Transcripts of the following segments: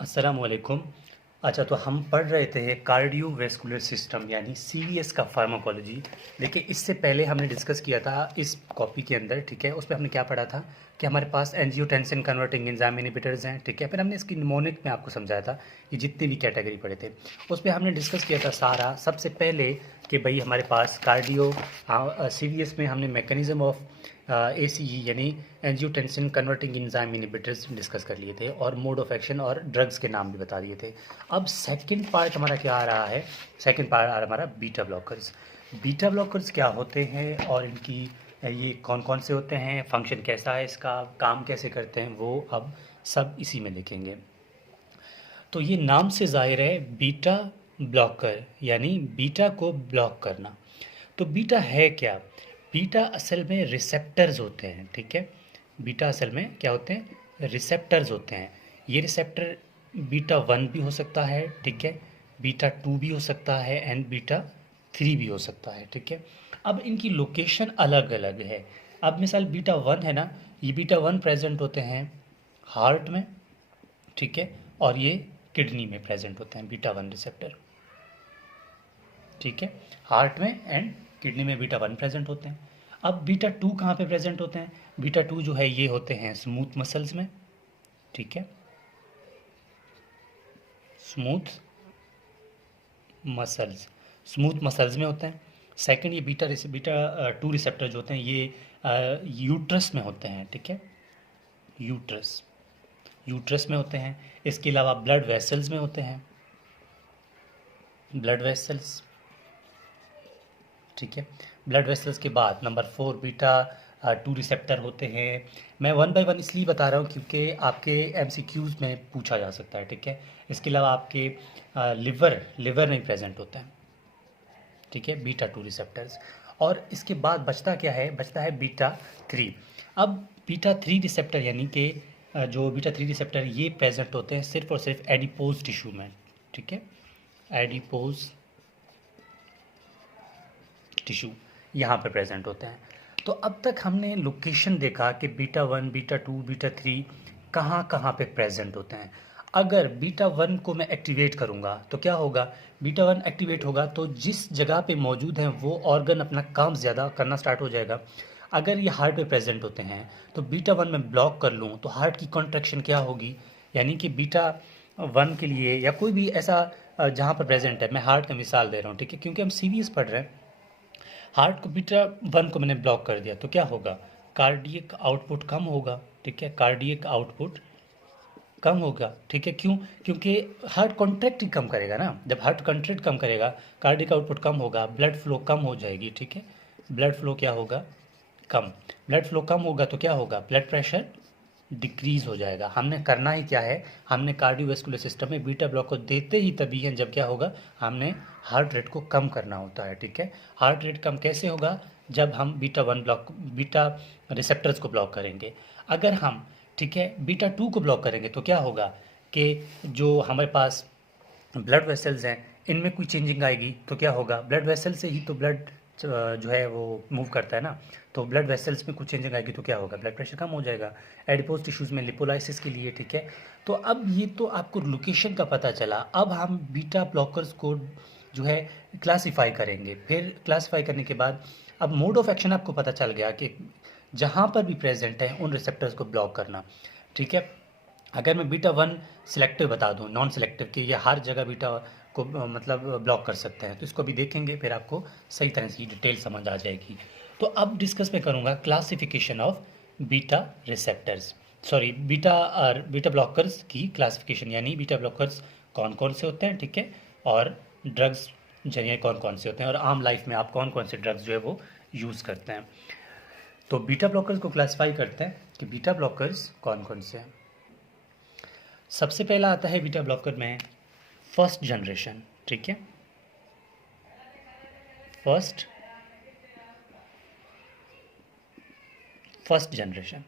अस्सलाम वालेकुम। अच्छा, तो हम पढ़ रहे थे कार्डियोवैस्कुलर सिस्टम यानी सीवीएस का फार्माकोलॉजी। देखिए, इससे पहले हमने डिस्कस किया था इस कॉपी के अंदर, ठीक है। उसमें हमने क्या पढ़ा था कि हमारे पास एंजियोटेंसिन कन्वर्टिंग एंजाइम इनहिबिटर्स हैं, ठीक है। फिर हमने इसकी निमोनिक में आपको समझाया था कि जितने भी कैटेगरी पढ़े थे उस पर हमने डिस्कस किया था सारा। सबसे पहले कि भाई हमारे पास कार्डियो सीवीएस में हमने मैकेनिज्म ऑफ एसीई यानी angiotensin converting enzyme inhibitors discuss कर लिए थे और मोड ऑफ एक्शन और ड्रग्स के नाम भी बता दिए थे। अब सेकंड पार्ट हमारा क्या आ रहा है? सेकंड पार्ट आ रहा है हमारा बीटा ब्लॉकर्स। बीटा ब्लॉकर्स क्या होते हैं और इनकी ये कौन कौन से होते हैं, फंक्शन कैसा है इसका, काम कैसे करते हैं, वो अब सब इसी में देखेंगे। तो ये नाम से ज़ाहिर है बीटा ब्लॉकर यानी बीटा को ब्लॉक करना। तो बीटा है क्या? बीटा असल में रिसेप्टर्स होते हैं, ठीक है। बीटा असल में क्या होते हैं? रिसेप्टर्स होते हैं। ये रिसेप्टर बीटा वन भी हो सकता है, ठीक है, बीटा टू भी हो सकता है एंड बीटा थ्री भी हो सकता है, ठीक है। अब इनकी लोकेशन अलग अलग है। अब मिसाल बीटा वन है ना, ये बीटा वन प्रेजेंट होते हैं हार्ट में, ठीक है, और ये किडनी में प्रेजेंट होते हैं बीटा वन रिसेप्टर, ठीक है। हार्ट में एंड किडनी में बीटा वन प्रेजेंट होते हैं। अब बीटा टू कहाँ पे प्रेजेंट होते हैं? बीटा टू जो है ये होते हैं स्मूथ मसल्स में, ठीक है, स्मूथ मसल्स, स्मूथ मसल्स में होते हैं। सेकंड, ये बीटा टू रिसेप्टर जो होते हैं ये यूट्रस में होते हैं, ठीक है, यूट्रस यूट्रस में होते हैं। इसके अलावा ब्लड वेसल्स में होते हैं, ब्लड वेसल्स, ठीक है। ब्लड वेसल्स के बाद number four beta two receptor होते हैं। मैं वन बाय वन इसलिए बता रहा हूँ क्योंकि आपके एमसीक्यूज़ में पूछा जा सकता है, ठीक है। इसके अलावा आपके लिवर में प्रेजेंट होता है, ठीक है, बीटा टू रिसेप्टर्स। और इसके बाद बचता क्या है? बचता है बीटा थ्री। अब बीटा थ्री रिसेप्टर यानी कि जो बीटा थ्री रिसेप्टर ये प्रेजेंट होते हैं सिर्फ और सिर्फ एडिपोज टिश्यू में, ठीक है, एडिपोज टिश्यू यहाँ पे प्रेजेंट होते हैं। तो अब तक हमने लोकेशन देखा कि beta one, beta two, beta three कहाँ कहाँ पे प्रेजेंट होते हैं। अगर बीटा वन को मैं एक्टिवेट करूँगा तो क्या होगा? बीटा वन एक्टिवेट होगा तो जिस जगह पे मौजूद हैं वो ऑर्गन अपना काम ज़्यादा करना स्टार्ट हो जाएगा। अगर ये हार्ट पे प्रेजेंट होते हैं तो बीटा वन में ब्लॉक कर लूँ तो हार्ट की कॉन्ट्रैक्शन क्या होगी? यानी कि बीटा वन के लिए या कोई भी ऐसा जहाँ पर प्रेजेंट है, मैं हार्ट का मिसाल दे रहा हूँ, ठीक है, क्योंकि हम सीवीएस पढ़ रहे हैं। हार्ट को बीटा वन को मैंने ब्लॉक कर दिया तो क्या होगा? कार्डियक आउटपुट कम होगा, ठीक है, कार्डियक आउटपुट कम होगा, ठीक है। क्यों? क्योंकि हार्ट कॉन्ट्रैक्ट ही कम करेगा ना। जब हार्ट कॉन्ट्रैक्ट कम करेगा कार्डियक आउटपुट कम होगा, ब्लड फ्लो कम हो जाएगी, ठीक है, ब्लड फ्लो क्या होगा? कम। ब्लड फ्लो कम होगा तो क्या होगा? ब्लड प्रेशर डिक्रीज हो जाएगा। हमने करना ही क्या है? हमने कार्डियोवैस्कुलर सिस्टम में बीटा ब्लॉक को देते ही तभी है जब क्या होगा? हमने हार्ट रेट को कम करना होता है, ठीक है। हार्ट रेट कम कैसे होगा? जब हम beta one block, beta receptors को ब्लॉक करेंगे। अगर हम, ठीक है, बीटा टू को ब्लॉक करेंगे तो क्या होगा कि जो हमारे पास ब्लड वेसल्स हैं इनमें कोई चेंजिंग आएगी तो क्या होगा? ब्लड वेसल से ही तो ब्लड जो है वो मूव करता है ना। तो ब्लड वेसल्स में कुछ चेंजिंग आएगी तो क्या होगा? ब्लड प्रेशर कम हो जाएगा। एडिपोज टिश्यूज़ में लिपोलाइसिस के लिए, ठीक है। तो अब ये तो आपको लोकेशन का पता चला। अब हम बीटा ब्लॉकर्स को जो है क्लासीफाई करेंगे। फिर क्लासीफाई करने के बाद अब मोड ऑफ एक्शन आपको पता चल गया कि जहाँ पर भी प्रेजेंट है उन रिसेप्टर्स को ब्लॉक करना, ठीक है। अगर मैं बीटा वन सिलेक्टिव बता दूं, नॉन सिलेक्टिव, कि ये हर जगह बीटा को मतलब ब्लॉक कर सकते हैं, तो इसको भी देखेंगे, फिर आपको सही तरह से डिटेल समझ आ जाएगी। तो अब डिस्कस मैं करूंगा classification of beta receptors, sorry beta blockers की क्लासिफिकेशन, यानी बीटा ब्लॉकर्स कौन कौन से होते हैं, ठीक है, और ड्रग्स जरिए कौन कौन से होते हैं और आम लाइफ में आप कौन कौन से ड्रग्स जो है वो यूज़ करते हैं। तो बीटा ब्लॉकर्स को क्लासिफाई करते हैं कि बीटा ब्लॉकर्स कौन कौन से हैं। सबसे पहला आता है बीटा ब्लॉकर में फर्स्ट जनरेशन, ठीक है, first generation,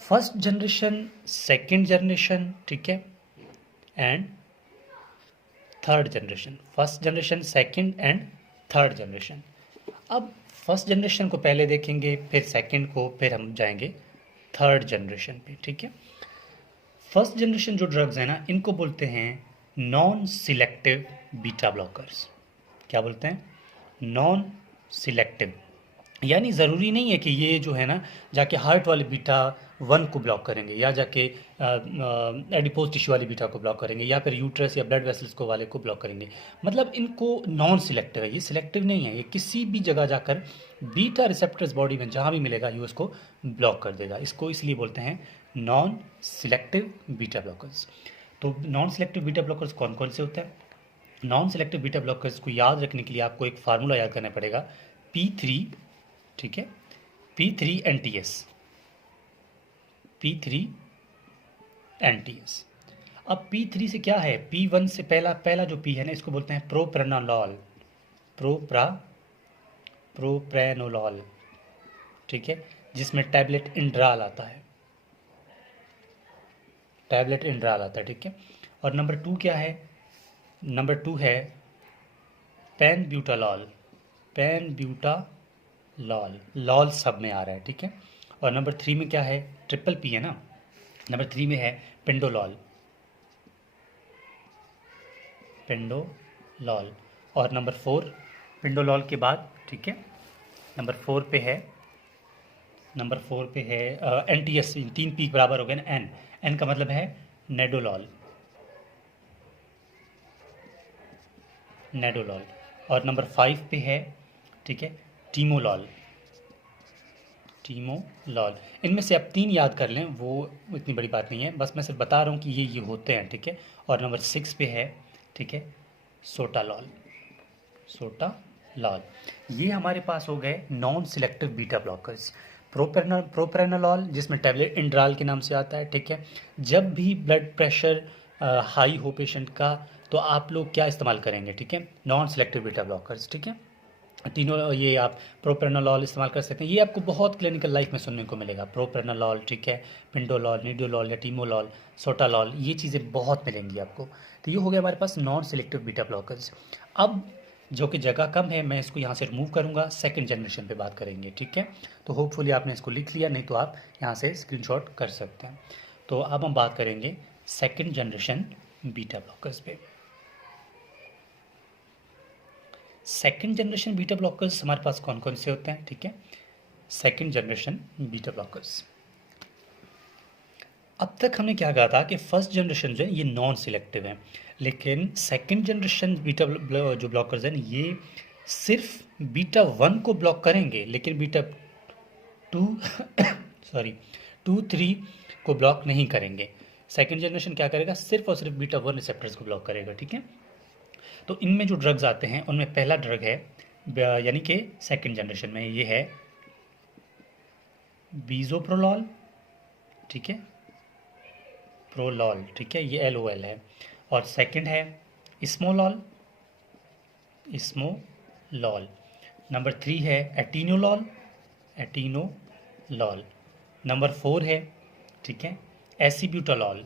first generation, second generation, ठीक है, and third generation. First generation, second and third generation. अब फर्स्ट जनरेशन को पहले देखेंगे, फिर सेकंड को, फिर हम जाएंगे थर्ड जनरेशन पे, ठीक है। फर्स्ट जनरेशन जो ड्रग्स हैं ना, इनको बोलते हैं नॉन सिलेक्टिव बीटा ब्लॉकर्स। क्या बोलते हैं? Non selective. यानी ज़रूरी नहीं है कि ये जो है ना जाके हार्ट वाले बीटा 1 को ब्लॉक करेंगे, या जाके एडिपोज टिश्यू वाली बीटा को ब्लॉक करेंगे, या फिर यूट्रस या ब्लड वेसल्स को वाले को ब्लॉक करेंगे। मतलब इनको नॉन सिलेक्टिव है, ये सिलेक्टिव नहीं है। ये किसी भी जगह जाकर बीटा रिसेप्टर्स बॉडी में जहाँ भी मिलेगा ये उसको ब्लॉक कर देगा। इसको इसलिए बोलते हैं नॉन सिलेक्टिव बीटा ब्लॉकर्स। तो नॉन सिलेक्टिव बीटा ब्लॉकर्स कौन कौन से होते हैं? नॉन सिलेक्टिव बीटा ब्लॉकर्स को याद रखने के लिए आपको एक फार्मूला याद करना पड़ेगा, P3, ठीक है, P3 NTS, P3 NTS। अब P3 से क्या है? P1 से पहला जो P है ना, इसको बोलते हैं प्रोप्रेनोलॉल, प्रोप्रेनोलॉल, ठीक है, जिसमें टैबलेट इंड्राल आता है, ठीक है। और नंबर 2 क्या है? नंबर 2 है पेनब्यूटालॉल, लॉल सब में आ रहा है, ठीक है। और नंबर 3 में क्या है? ट्रिपल P है ना, नंबर 3 में है पेंडोलॉल। और नंबर 4 पेंडोलॉल के बाद, ठीक है, नंबर 4 पे है NTS। 3 P बराबर हो गया ना, N का मतलब है नेडोलॉल। और नंबर 5 पे है, ठीक है, टीमोलॉल। इनमें से आप 3 याद कर लें, वो इतनी बड़ी बात नहीं है, बस मैं सिर्फ बता रहा हूँ कि ये होते हैं, ठीक है। और नंबर 6 पे है, ठीक है, सोटालॉल। ये हमारे पास हो गए नॉन सिलेक्टिव बीटा ब्लॉकर्स। प्रोप्रेनोलॉल, जिसमें टैबलेट इंड्राल के नाम से आता है, ठीक है। जब भी ब्लड प्रेशर हाई हो पेशेंट का, तो आप लोग क्या इस्तेमाल करेंगे? ठीक है, नॉन सिलेक्टिव बीटा ब्लॉकर्स, ठीक है। तीनों ये आप प्रोप्रेनोलॉल इस्तेमाल कर सकते हैं। ये आपको बहुत क्लिनिकल लाइफ में सुनने को मिलेगा, प्रोप्रेनोलॉल, ठीक है, पिंडोलॉल, निडोलॉल या टीमोलॉल, सोटालॉल, ये चीज़ें बहुत मिलेंगी आपको। तो ये हो गया हमारे पास नॉन सिलेक्टिव बीटा ब्लॉकर्स। अब जो कि जगह कम है, मैं इसको यहाँ से रिमूव करूँगा, सेकंड जनरेशन पे बात करेंगे, ठीक है। तो होपफुली आपने इसको लिख लिया, नहीं तो आप यहाँ से स्क्रीनशॉट कर सकते हैं। तो अब हम बात करेंगे सेकंड जनरेशन बीटा ब्लॉकर्स पे। सेकंड जनरेशन बीटा ब्लॉकर्स हमारे पास कौन कौन से होते हैं? ठीक है, सेकंड जनरेशन बीटा ब्लॉकर्स। अब तक हमने क्या कहा था कि फर्स्ट जनरेशन जो है ये नॉन सिलेक्टिव है, लेकिन सेकंड जनरेशन बीटा जो ब्लॉकर्स हैं ये सिर्फ बीटा 1 को ब्लॉक करेंगे, लेकिन बीटा 2 2 3 को ब्लॉक नहीं करेंगे। सेकंड जनरेशन क्या करेगा? सिर्फ और सिर्फ बीटा 1 रिसेप्टर्स को ब्लॉक करेगा, ठीक है। तो इनमें जो ड्रग्स आते हैं उनमें पहला ड्रग है, यानी कि सेकंड जनरेशन में ये है बीजोप्रोलॉल, ठीक है, प्रोलॉल, ठीक है, ये LOL है। और सेकंड है स्मोलॉल। नंबर 3 है एटीनोलॉल। नंबर 4 है, ठीक है, एसीब्यूटालॉल,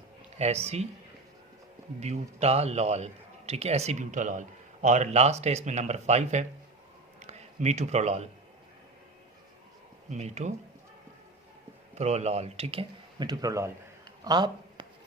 ठीक है, एसीब्यूटालॉल। और लास्ट है इसमें नंबर 5 है मीटोप्रोलॉल, ठीक है, मीटोप्रोलॉल।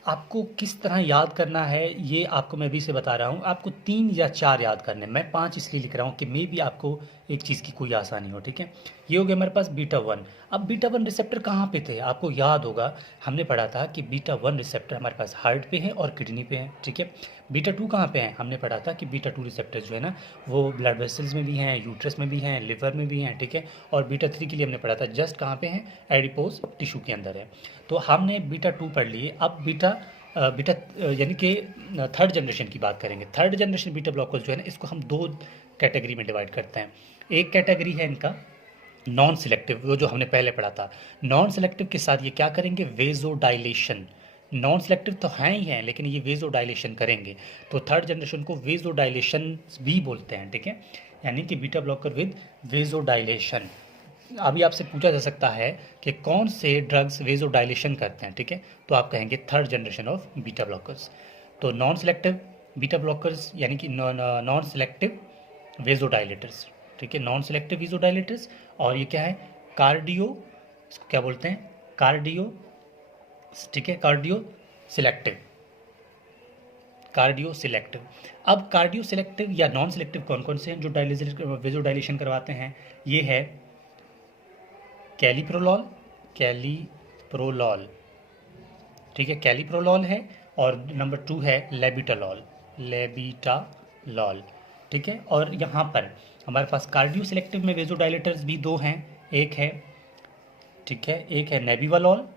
आपको किस तरह याद करना है ये आपको मैं भी से बता रहा हूँ। आपको 3 या 4 याद करने, मैं 5 इसलिए लिख रहा हूँ कि मे भी आपको एक चीज़ की कोई आसानी हो, ठीक है। ये हो गया हमारे पास बीटा 1। अब बीटा 1 रिसेप्टर कहाँ पे थे? आपको याद होगा हमने पढ़ा था कि बीटा 1 रिसेप्टर हमारे पास हार्ट पे है और किडनी पे है, ठीक है। बीटा 2 कहाँ पे है? हमने पढ़ा था कि बीटा 2 रिसेप्टर जो है ना वो ब्लड वेसल्स में भी हैं, यूट्रस में भी हैं, लिवर में भी हैं, ठीक है। और बीटा 3 के लिए हमने पढ़ा था जस्ट कहाँ पे हैं? एडिपोज टिश्यू के अंदर है। तो हमने बीटा 2 पढ़ लिए। अब बीटा यानी कि थर्ड जनरेशन की बात करेंगे। थर्ड जनरेशन बीटा ब्लॉकर्स जो है ना इसको हम 2 कैटेगरी में डिवाइड करते हैं। एक कैटेगरी है इनका नॉन सिलेक्टिव, वो जो हमने पहले पढ़ा था। नॉन सिलेक्टिव के साथ ये क्या करेंगे? वेजोडाइलेशन। नॉन सिलेक्टिव तो हैं ही हैं, लेकिन ये वेजोडाइलेशन करेंगे। तो थर्ड जनरेशन को वेजोडाइलेशन भी बोलते हैं, ठीक है, यानी कि बीटा ब्लॉकर विद वेजोडाइलेशन। अभी आपसे पूछा जा सकता है कि कौन से ड्रग्स वेजोडाइलेशन करते हैं, ठीक है, तो आप कहेंगे third generation of beta blockers. तो नॉन सिलेक्टिव बीटा ब्लॉकर्स यानी कि नॉन सिलेक्टिव वेजोडाइलेटर्स, ठीक है, नॉन सिलेक्टिव वेजोडाइलेटर्स। और ये क्या है? कार्डियो, इसको क्या बोलते हैं? कार्डियो, ठीक है, कार्डियो सिलेक्टिव, कार्डियो सिलेक्टिव। अब कार्डियो सिलेक्टिव या नॉन सिलेक्टिव कौन कौन से हैं जो वेजोडाइलेशन करवाते हैं? ये है कैलिप्रोलॉल, कैलिप्रोलॉल, ठीक है, कैलिप्रोलॉल है। और नंबर 2 है लेबिटालॉल, लेबिटालॉल, ठीक है। और यहाँ पर हमारे पास कार्डियो सिलेक्टिव में वेजोडाइलेटर्स भी 2 हैं, एक है, ठीक है, एक है नेबिवालॉल,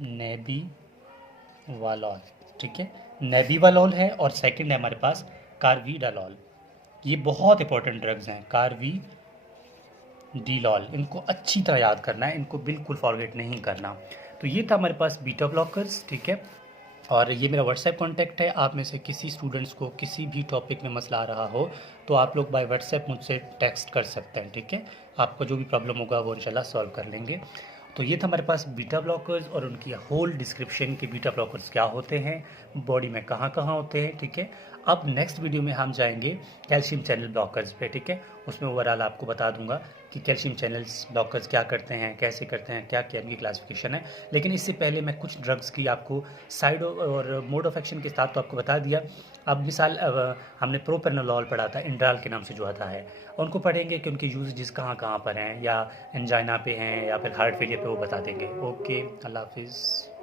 नेबिवालॉल, ठीक है, नेबिवालॉल है। और सेकंड है हमारे पास कार्विडालॉल। ये बहुत इंपॉर्टेंट ड्रग्स हैं, कार्विडीलॉल, इनको अच्छी तरह याद करना है, इनको बिल्कुल फॉरगेट नहीं करना। तो ये था हमारे पास बीटा ब्लॉकर्स, ठीक है। और ये मेरा व्हाट्सएप कॉन्टैक्ट है, आप में से किसी स्टूडेंट्स को किसी भी टॉपिक में मसला आ रहा हो तो आप लोग बाय व्हाट्सएप मुझसे टेक्स्ट कर सकते हैं, ठीक है। आपको जो भी प्रॉब्लम होगा वो इंशाल्लाह सॉल्व कर लेंगे। तो ये था हमारे पास बीटा ब्लॉकर्स और उनकी होल डिस्क्रिप्शन के बीटा ब्लॉकर्स क्या होते हैं, बॉडी में कहाँ कहाँ होते हैं, ठीक है। अब नेक्स्ट वीडियो में हम जाएंगे कैल्शियम चैनल ब्लॉकर्स पे, ठीक है। उसमें ओवरऑल आपको बता दूंगा कि कैल्शियम चैनल्स ब्लॉकर्स क्या करते हैं, कैसे करते हैं, क्या क्या इनकी क्लासिफिकेशन है। लेकिन इससे पहले मैं कुछ ड्रग्स की आपको साइड और मोड ऑफ एक्शन के साथ तो आपको बता दिया। अब मिसाल हमने प्रोपेनोलॉल पढ़ा था, इंड्राल के नाम से जो आता है, उनको पढ़ेंगे कि उनके यूजेज कहाँ कहाँ पर हैं, या एंजाइना पे हैं या फिर हार्ट फेलियर पे, वो बता देंगे। ओके, अल्लाह हाफिज़।